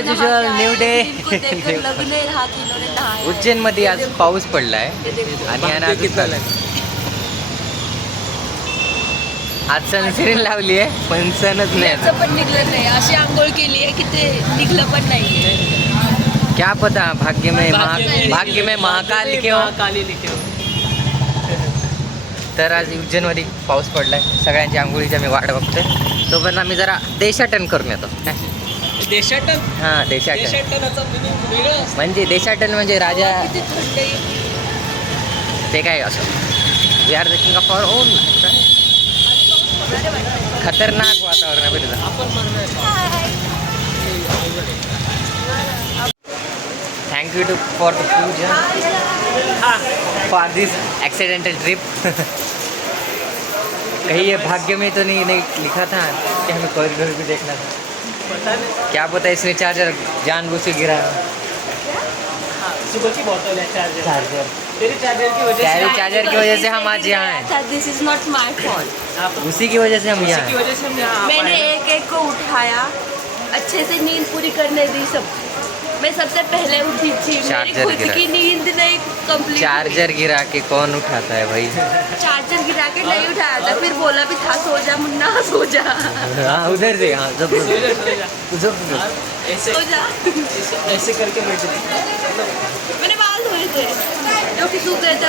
As usual new day. उज्जैनमध्ये आज पाऊस पडलाय आणि आज सनस्क्रीन लावली आहे पण सणच नाही. पण निघलं नाही. अशी आंघोळ केली आहे की ते निघलं पण नाही. क्या पता भाग्य में महाकाल लिखे हो. तर आज उज्जैनमध्ये पाऊस पडलाय. सगळ्यांची आंघोळीची मी वाट बघतोय. तोपर्यंत आम्ही जरा देशाटन करून येतो. देशाटन? हां देशाटन देशाटनाचा meaning वेगळं असतं. म्हणजे देशाटन म्हणजे राजा ते काय असं we are the king of our own. खतरनाक वातावरण आहे तिथं. आपण म्हणणार thank you for the for this accidental trip. कहीं ये भाग्य में तो नहीं लिखा था कि हमें कॉरिडोर भी देखना था. पता नहीं. क्या पता इसमें चार्जर जानबूझ के गिरा. सुबह की बोतल है चार्जर. चार्जर तेरे चार्जर की वजह से. चार्जर की वजह से हम आज यहाँ हैं. दिस इज नॉट माय फॉल्ट. उसी की वजह से हम यहाँ की हैं. वजह से हम यहाँ मैंने एक एक को उठाया, अच्छे से नींद पूरी करने दी सब. मैं सबसे पहले उठी थी. मेरी चार्जर खुद गिरा. की नींद नहीं कंप्लीट. चार्जर गिरा के कौन उठाता है भाई. चार्जर गिरा के नहीं उठाया था. फिर बोला भी था सो जा मुन्ना सो जा. हाँ उधर से हाँ जब ऐसे सो जा. ऐसे करके बैठे थे. मैंने बाल धोए थे जो कि सूख गए थे.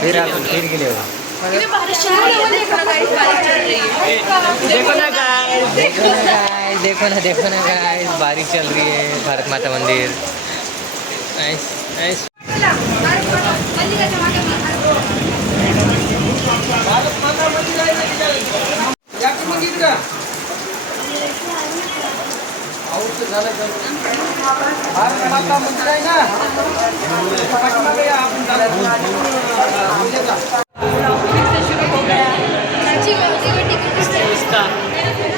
फिर आप फिर के लिए हो. फिर बारिश चल रही है. देखना गाइस बारिश चल रही है. देखो ना गाइस. देखो ना गाइस बारिश चल रही है. भारत माता मंदिर. Nice nice.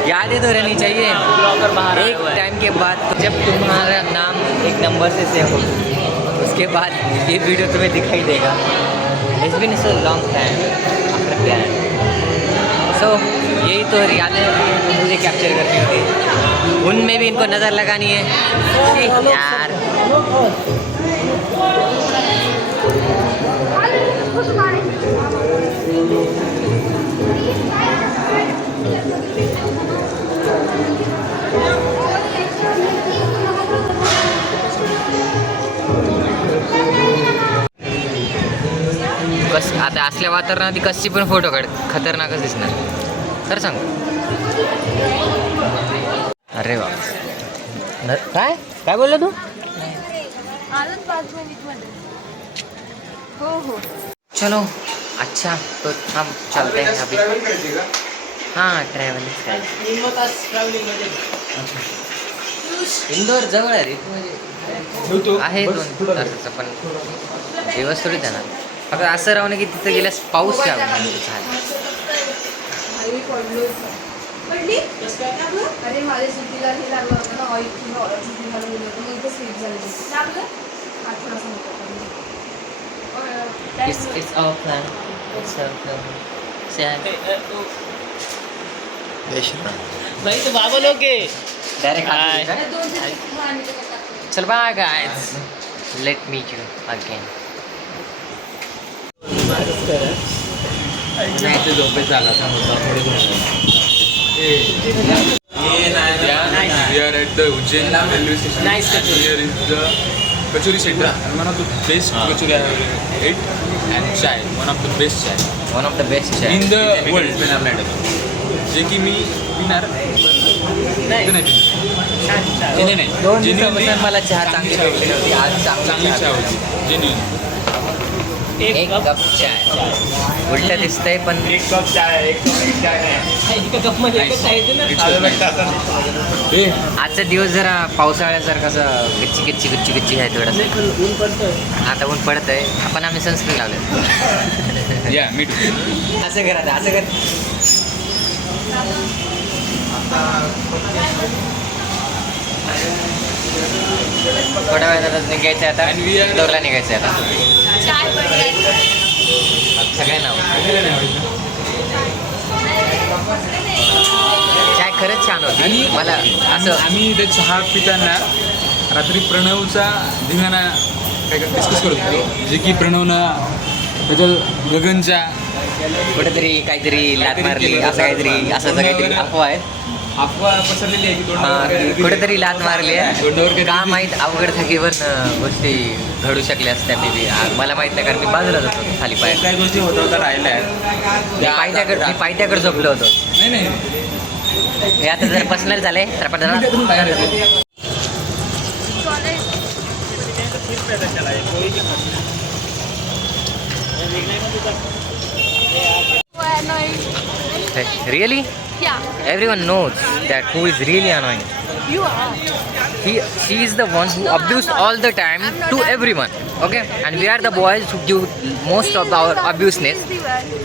याद है तो रहनी चाहिए. ब्लॉगर बाहर एक टाइम के बाद जब तुम्हारा नाम एक नंबर से सेव हो उसके बाद ये वीडियो तुम्हें दिखाई देगा. It's been so long time after plan. So यही तो रियलिटी मुझे कैप्चर करनी होती. उनमें भी इनको नज़र लगानी है यार. आता असल्या वातावरणात कशी पण फोटो काढ खतरनाकच दिसणार. खरं सांग. अरे वा काय काय बोलला तू. हो चलो अच्छा तो हम चलते हैं अभी. हाँ ट्रॅव्हलिंग इंदोर जवळ आहे आहे 2 तासाचं पण दिवस थोडी जाणार. फक्त असं राहून की तिथं गेल्यास पाऊस झाला. अरे माझ्या सुट्टीला हे लागलं होतं ना ऑइल किंवा ऑइल घालून दिलं होतं. मग इथं स्वीट झालं लागलं थोडासा मोठा. It's our plan. It's our plan. भाई तो बाबा लोग के डायरेक्ट चल bye guys. Let meet you again. नाही ते झोपेत झाला We are at the Ujjain railway station. Nice and here is the Kachori center. And one of the best kachori I have ate. And chai, one of the best chai one of the best in the world. जे की मी पिणार नाही नाही 2 दिवसापासून मला चहा चांगली भेटली होती. आज चांगली चहा होती जेन्युइन. एक कप चाय. उलट दिसतंय पण एक कप चाय नाही. कप मध्ये एकच आहे ना. आजचा दिवस जरा पावसाळ्यासारखा असं गच्ची आहे थोडंसं. ऊन पडतोय. आता ऊन पडत आहे. आपण आम्ही सनस्क्रीन लावले. या मी असं करा असं कर. थोड्या वेळात निघायचं आहे आता. इंदोरला निघायचं आहे आता. सगळ्यांना चाय खरंच छान होती. आणि मला असं आम्ही इथे चहा पिताना रात्री प्रणवचा धिंगाणा काय डिस्कस करत होतो जे की प्रणवनं त्याच्या गगनच्या कुठेतरी काहीतरी लात मारली असं काहीतरी अफवा आहे. अफवा पसरलेली आहे की तोंडावर कुठेतरी लात मारली आहे. तोंडावर का माहीत अवघड थकीवर गोष्टी घडू शकल्या असत्या मे बी. मला माहित नाही कारण मी बाजूला जातो खाली पाय. काही गोष्टी होता राहिल्या मी पायथ्याकडे झोपलो होतो. नाही हे आता जर पर्सनल झालंय तर आपण जरा really Yeah, everyone knows that who is really annoying. you are. She is the one who abused all the time to everyone. Okay, and we are the boys who give most of our abuseness.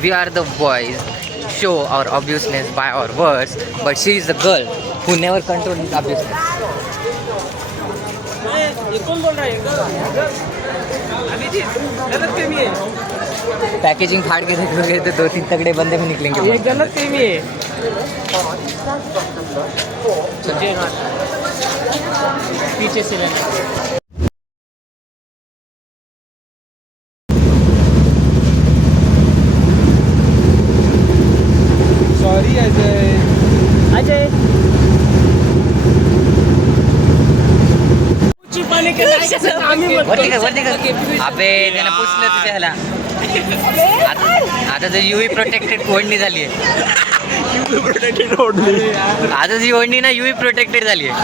We are the boys show our abuseness by our words, but she is the girl who never control his abuseness. ये कौन बोल रहा है? अभिजीत गलत फहमी है. Packaging फाड़ के देखोगे तो 2-3 तगड़े बंदे भी निकलेंगे. ये गलत फहमी है. चलिए हाँ. पीछे से लेना. सॉरी अजय. अजय छिपाने के आम्ही वरती कर. अबे त्यानं पुसलं तुझ्या ह्याला. आता जर युवी प्रोटेक्टेड ओढणी झाली आहे. आता जी ओढणी ना युवी प्रोटेक्टेड झाली आहे.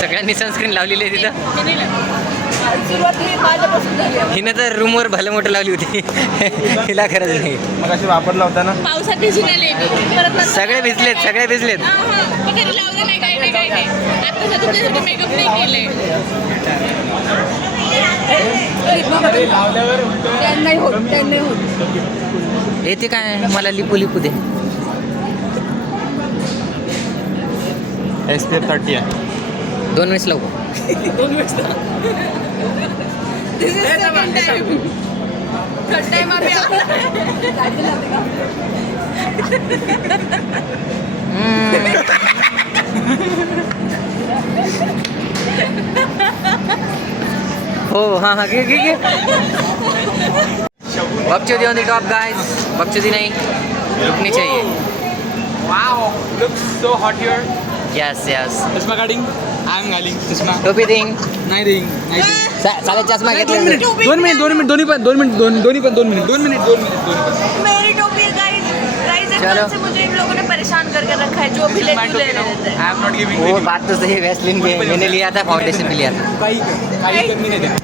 सगळ्यांनी सनस्क्रीन लावलेली आहे तिथं. हिनं तर रूमवर भलं मोठं लावली होती. हिला खरंच नाही. मग अशी वापरला होता ना. पावसात भिजून आले सगळे भिजलेत. घरी लावलं नाही काही नाही आता तुमच्यासाठी मेकअप नाही केले. त्यांनाही होत. येते काय मला लिपू दे. SPF 30 आहे. 2 मिनिट्स लावू. This is second time. Third time आम्ही हो हाँ घे. बकचोदी ऑन द टॉप गाइस. बकचोदी नहीं रुकनी चाहिए. Wow looks so hot here. Yes. चष्मा काढिंग. आय एम घालिंग चष्मा. टोपी दिंग. नाही रिंग. चालेल चष्मा घेतला. 2 मिनिट दोन्ही पण 2 मिनिट. मेरी टोपी है गाइस. चलो. से मुझे इन लोगों ने परेशान करके रखा है. जो भी ले लेते हैं. I am not giving. वो बात तो सही. वैसलिन भी मैंने लिया था, फाउंडेशन भी लिया था. काही कमी नाही देणार.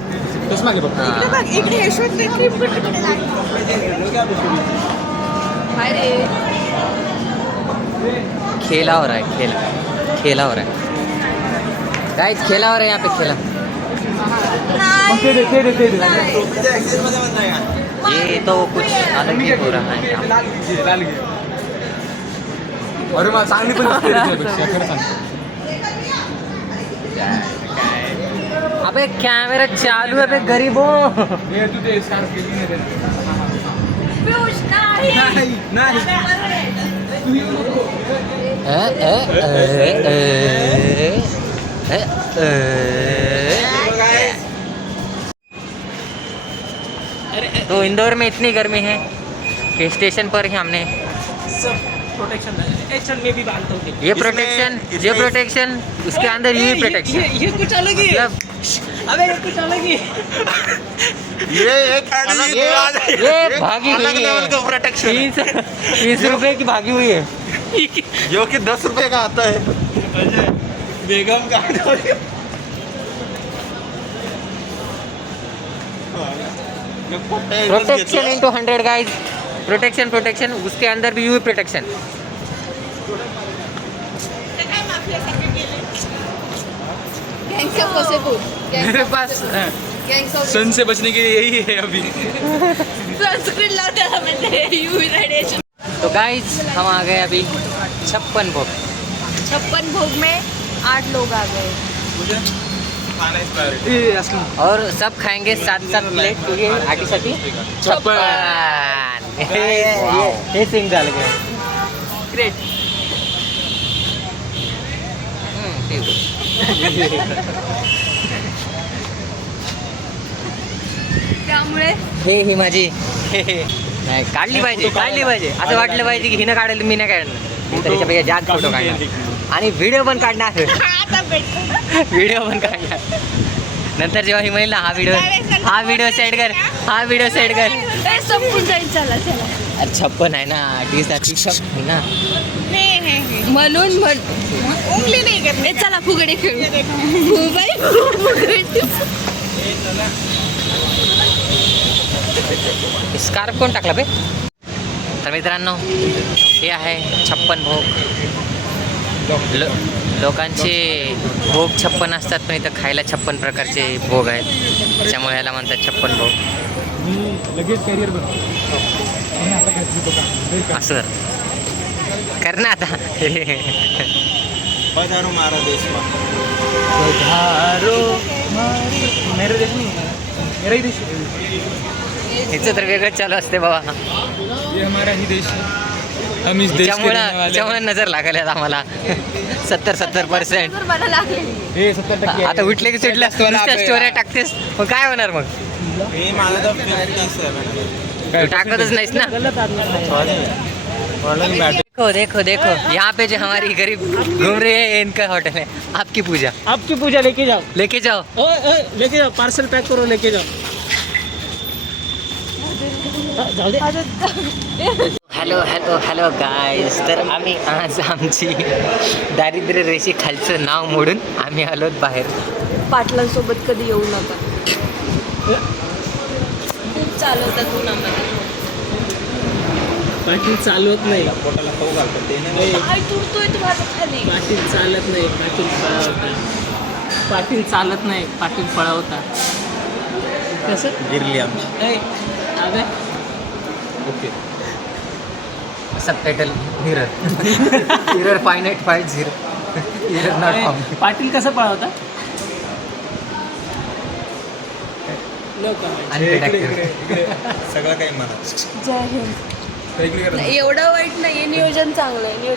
चष्मा घे फक्त. हाँ. इकडे यशवंत क्रीम अरे खेला हो रहा है. गाइस खेला हो रहा है यहाँ पे. खेला ये तो कुछ अलग ही हो रहा है यहाँ. लाल घे. अरे मला चांगली पण दिसते त्याच्यापेक्षा, खरं सांग. अबे कैमरा चालू है बे गरीबों. हे तू ते स्कार्फ घेतली नाही त्याने. पियुष नाही. तो इंदौर में इतनी गर्मी है कि स्टेशन पर ही हमने प्रोटेक्शन में भी बांधता हूँ. ये प्रोटेक्शन उसके अंदर ये प्रोटेक्शन. ये कुछ अलग ही है. मतलब अबे ये कुछ अलग ही. ये भागी हुई है. 30 रुपए की भागी हुई है. जो कि 10 रुपए का आता है. बेगम का प्रोटेक्शन इंटू 100 गाइस. प्रोटेक्शन उसके अंदर भी UV protection. Gangs of Wasseypur. मेरे पास गैंग्स ऑफ सन से बचने के लिए यही है अभी. सनस्क्रीन लाते हैं हमें यूवी रेडिएशन. तो गाइस हम आ गए अभी 56 भोग. 56 भोग में 8 लोग आ गए. खाना इज प्रायोरिटी. और सब खाएंगे 7-7 प्लेट ये आटीसाठी 56. हे सीन झालं का ग्रेट. त्यामुळे ही माझी नाही काढली पाहिजे असं वाटलं पाहिजे की हिनं काढायला मी नाही काढणार मी त्याच्यापेक्षा जास्त फोटो काढणार आणि व्हिडिओ पण काढणार आता भेटतो. व्हिडिओ पण काढणार नंतर जेव्हा ही महिला हा व्हिडिओ सेट कर ए, संपून जाईल. चला चला. अरे 56 आहे ना टीसाठी 56 ना म्हणून उंगली नाही करणे. चला फुगडे खेळू. फुगडे. स्कार्फ कोण टाकला बे तर मित्रांनो हे आहे 56 भोग लोकांचे भोग 56 असतात पण इथं खायला 56 प्रकारचे भोग आहेत त्याच्यामुळे ह्याला म्हणतात 56 भोग लगेच कॅरियर असं कर ना आता पधारो मारा देश मेरे देश नहीं मेरा ही देश हिचं तर वेगळंच चालू असते बाबा ये हमारा ही देश है. हम इस देश के रहने वाले हैं. त्यामुळे नजर लागले आम्हाला 70% तर मला लागले. हे 70% आता उठले की सुटल्या स्टोऱ्या टाकतेस मग काय होणार मग हे मला तर 57 तू टाकतच नाहीस ना देखो यहाँ पे जो हमारी गरीब घूम रही है इनका होटल है आपकी पूजा लेके जाओ. लेके जाओ लेके जाओ. पार्सल पैक करो लेके जाओ. जाऊ दे. हॅलो गाईज तर आम्ही आज आमची दारिद्र्य रेषे खालचं नाव मोडून आम्ही आलोत बाहेर पाटलांसोबत कधी येऊ नका. खूप चालवतात उन्हामध्ये. पाटील चालवत नाही. पोटाला खाऊ घालतात ते नाही. काय तुरतोय तू माझं खाली. पाटील चालत नाही. पाटील पळवता. पाटील चालत नाही. पाटील पळवता. कसं गिरली आमची. अबे okay subtitle error 5850 error not found Patil कसं पळवता. सगळं काही म्हणा. जय हिंद. एवढं वाईट नाहीये. नियोजन चांगलं आहे.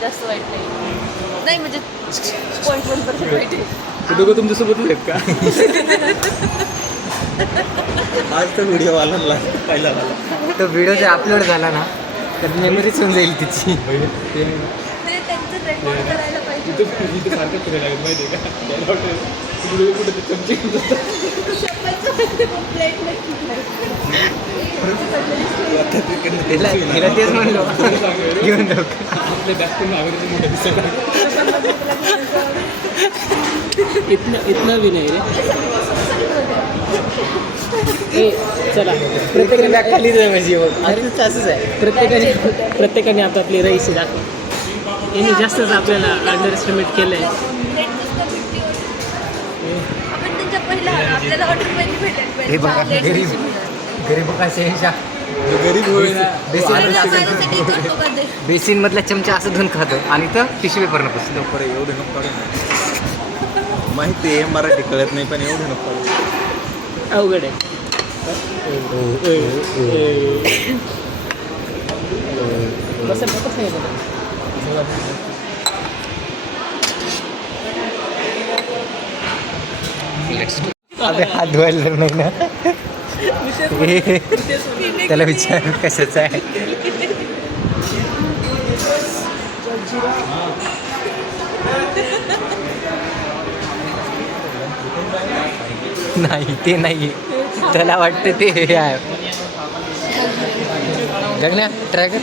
जास्त वाईट नाही म्हणजे 0.1% वाईट आहे. ते दोघं तुमच्यासोबत आहेत का. आज तर व्हिडिओ आला पहिला तो व्हिडिओ जर अपलोड झाला ना तर मेमरीच होऊन जाईल तिची ते त्यांचं रेकॉर्ड करायला पाहिजे. इथं सारखं फिरायला लागेल माहिती आहे का. त्याला वाटतं कुठे ते चमचे घेऊन प्लेट तिला तेच म्हणलो घेऊन जाऊ आपल्या बॅग आवडते मोठं दिसायला. इतना भी नाही रे. चला प्रत्येकाने बॅग खाली जाय माझी असंच आहे प्रत्येकाने आपापली रईस दाखव. यांनी जास्तच आपल्याला अंडर एस्टिमेट केलं आहे. आपण त्यांच्या पहिला आपल्याला ऑर्डर पहिली भेटायला हे पाहिजे. बघा गरीब का शहनशाह गरीब होईल बेसिन मधला चमचा असं धुवून खातो आणि तर टिश्यू पेपरनं पुसतो. नको एवढे नको काढू. माहिती आहे मराठी कळत नाही पण एवढे नको काढू. अवघड आहे. बस अबे हात धुवायला नाही ना त्याला विचार कशाचं आहे. नाही ते नाही त्याला वाटतं ते हे आहे. गगन्या ट्राय कर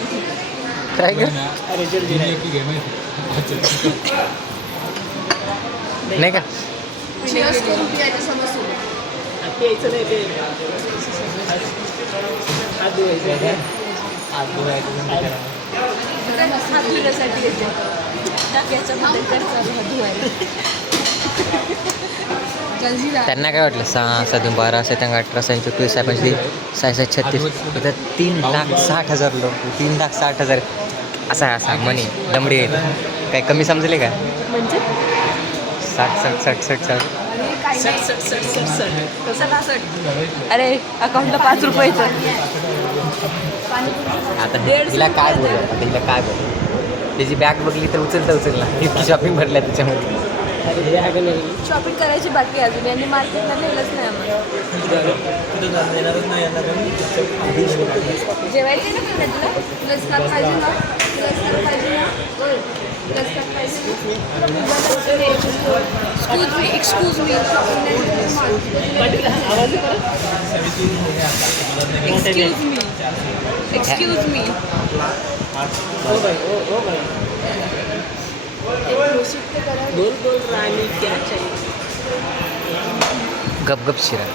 नाही का. Cheers करू पियाच्या समोर. प्यायचं नाही ते. हात धुवायचं. हात धुण्यासाठी येते. याच्यामध्ये करतात हात धुवायला. जलजीरा. त्यांना काय वाटलं 6, 7, 12, 17, 18, 24, 25, 26, 36 इथं 3,60,000 लोक 3,60,000 असा मनी दमडी आहेत. काही कमी समजले का म्हणजे 60. अरे अकाउंटला 5 रुपये येतं. आता तिला काय बोलू आता तिला काय बोलू त्याची बॅग बघली तर उचलला इतकी शॉपिंग भरल्या त्याच्यामध्ये. शॉपिंग करायची बाकी आहे अजून यांनी मार्केटला नेलंच नाही आम्हाला. जेवायचं ना तुला तुला स्कार्फ पाहिजे ना तुला स्कार्फ पाहिजे ना बोल तुला स्कार्फ पाहिजे एक्सक्यूज मी एक्सक्यूज मी गोल गोल रानी क्या चाहिए. गप शिरा.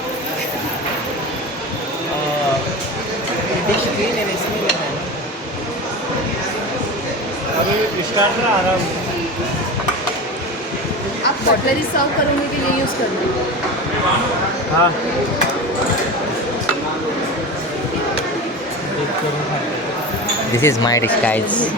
आप कटलरी सर्व करने के लिए यूज़ करना. दिस इज माय डिश गाइस.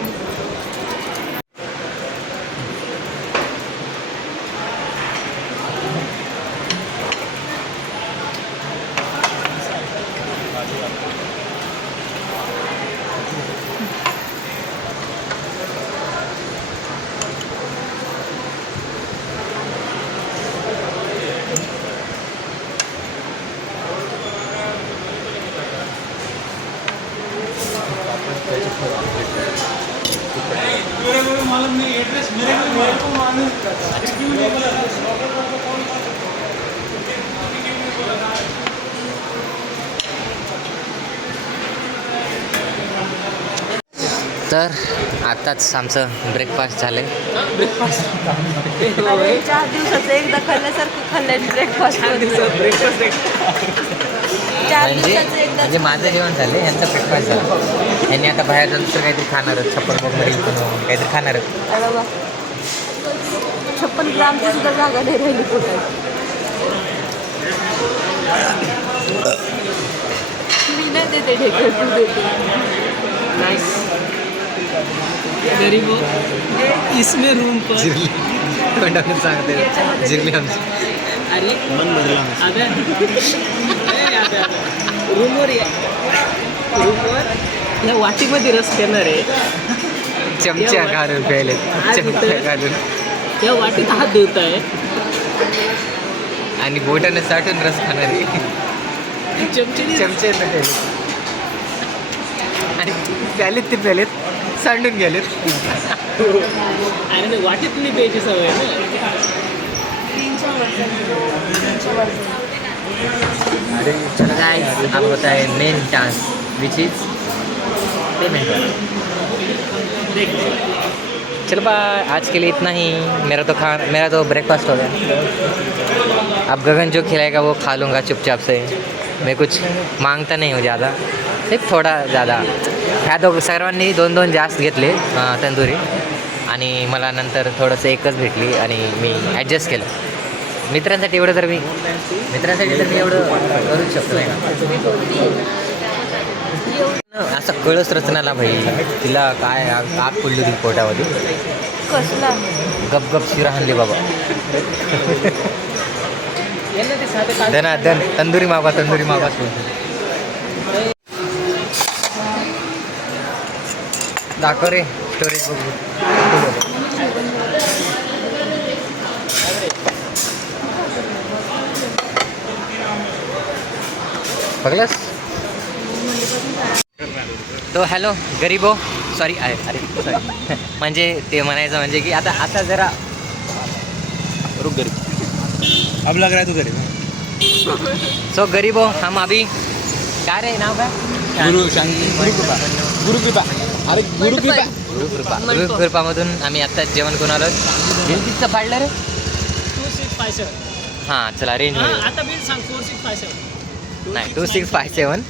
तर आताच आमचं ब्रेकफास्ट झालं. अरे 4 दिवसाचं एकदा खाल्ल्यासारखं खाल्लं ब्रेकफास्ट. 4 दिवसाचं एकदा म्हणजे माझं जेवण झालं यांचं ब्रेकफास्ट झालं. यांनी आता बाहेर जाऊन दुसरं काहीतरी खाणारच 56 वगैरे काहीतरी खाणारच. बघा 56 ग्रामची सुद्धा जागा नाही राहिली पोटात. मी नाही देते ढेकळ तू देते. नाइस. गरीब हो इसमें रूम पर तोंडावरून सांगते जिरली आमची. अरे आता रूमवर या वाटीमध्ये रस देणार आहे. चमच्या घालून प्यायले चमच्या घालून या वाटीत हात धुत आहे आणि बोटाने साठून रस खाणार आहे. चमचे आणि प्यालेत सांडून गेलेत. आणि वाटीत नाही प्यायची सवय ना. 300 वर्ष. अरे चलो गाइस अब होता है main task which is payment. चलो बाय आज के लिए इतना ही. मेरा तो ब्रेकफास्ट हो गया. अब गगन जो खिलाएगा वो खा लूँगा चुपचाप से. मैं कुछ मांगता नहीं हूँ ज़्यादा सिर्फ थोडा ज़्यादा. ह्या सर्वांनी 2-2 जास्त घेतले तंदुरी आणि मला नंतर थोडंसं एकच भेटली आणि मी ॲडजस्ट केलं. मित्रांसाठी एवढं तर मी एवढं करूच शकतो नाही का. असं कळस रचनाला भाई तिला काय आग पडली होती पोटामध्ये. कसला गप शिरा आणली बाबा. धन तंदुरी मागवा दाखव रे स्टोरेज बघू. बघलास. तो हॅलो गरीबो सॉरी अरे सॉरी म्हणजे ते म्हणायचं म्हणजे की आता जरा रुक गरीब अब लग रहा है तू गरीब. सो गरीबो हम अभी काय रे नाव काय गुरुकृपा. अरे गुरुकृपा. गुरुकृपामधून आम्ही आत्ता जेवण करून आलो. बिल पाडलं रे. 2657. हां चला रेंज आता बिल सांग. 4657 नाही 2657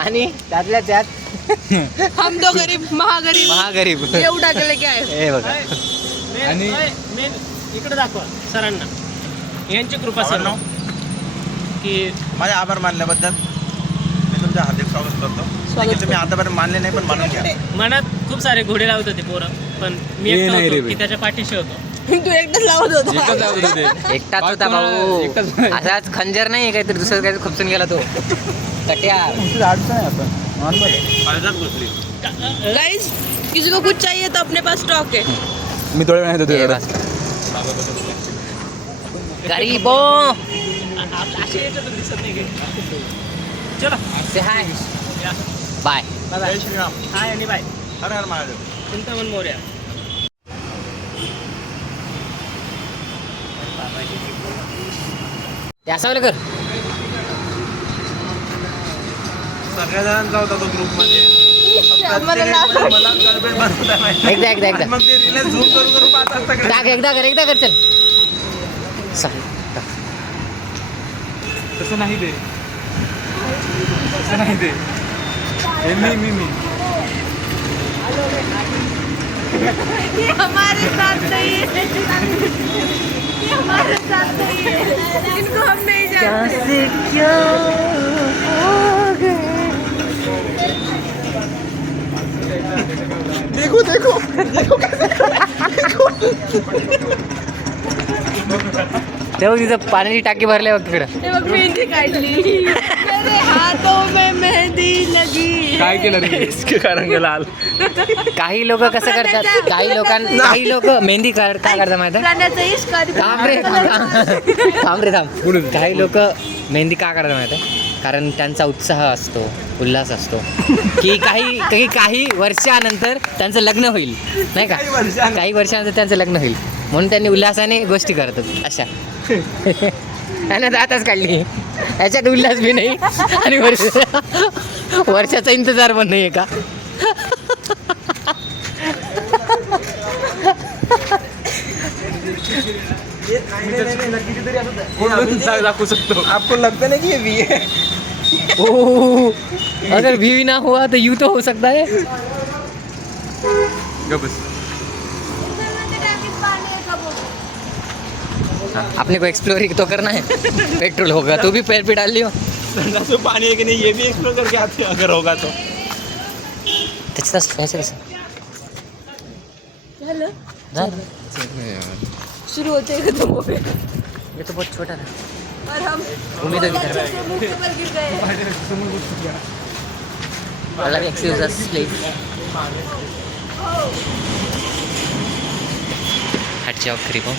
आणि त्यातल्या त्यात हम दो गरीब महागरीब महागरीब एवढा गेलं की आहे. हे बघा आणि मेन इकडे दाखवा सरांना. यांची कृपा सर की माझे आभार मानल्याबद्दल मी तुमच्या हार्दिक स्वागत करतो ठीक आहे, तुम्ही आतापर्यंत मानले नाही पण मानून घ्या. मनात खूप सारे घोडे लावत होते पोरं, पण मी एकटा नाही रे होतो बे. की त्याच्या पाठीशी होतो. तू एकटाच लावत होता. एकच लावत होते. एकटाच बाकी होता कोणाला- भाऊ. एकटाच नाही. असाच खंजर नाही काहीतरी दुसरं काहीतरी खुपसून गेला तो कट्यार. अर्धात घुसली. गाइस किसी को कुछ चाहिए तो अपने पास स्टॉक है. मी थोड्या वेळाने येतो ये तुझ्याकडे. बस. गरीबो असे याच्यातून दिसत नाही काही. चलो से हाय या. बाय. जय श्रीराम. हाय आणि बाय. हर हर महादेव. चिंतामण मोरया. यासावले कर सगळ्या होता तो ग्रुप मध्ये मला मला गडबड बनवता नाही. एकदा मग ते रिलॅक्स झूम करून पाच वाजता टाक एकदा कर चल तसं नाही ते. तसं नाही ते. हे मी ये हमारे साथ नहीं है. ये हमारे साथ नहीं है. इनको हम नहीं जानते. देखो देखो तेव्हा तिथं पाण्याची टाकी भरली बघ तिकडं. हे बघ मेहंदी काढली. मेरे हाथों में मेहंदी लगी. काय केलं रे इसके कारण लाल. काही लोक कसं करतात काही लोक मेहंदी काय करतात माहिती आहे? प्राण्याचा इश्क आणि थांब रे थांब. काही लोक मेहंदी का करतात माहिती आहे? कारण त्यांचा उत्साह असतो, उल्हास असतो की काही वर्षानंतर त्यांचं लग्न होईल नाही का. काही वर्षानंतर त्यांचं लग्न होईल म्हणून त्यांनी उल्हासाने गोष्टी करतात अशा. त्यानं आताच काढली याच्यात उल्हास बी नाही आणि वर्षाचा इंतजार पण नाही आहे का. दाखवू शकतो. आपको लगता नहीं कि ये वी है. ओह अगर भी ना हुआ तो यू तो हो सकता है. गबस. अपने को एक्सप्लोर ही तो करना है. पेट्रोल होगा तो भी पैर पे डाल लियो. संडास में पानी है कि नहीं ये भी एक्सप्लोर करके आते हैं अगर होगा तो. त्याचं कसं झालं झालं. शुरू होते एक दो पे ये तो बहुत छोटा था. और हम उम्मीद है कि अच्छे से मुंह के ऊपर गिर गए. मतलब एक्सक्यूज अस प्लीज. हट जाओ करीबो.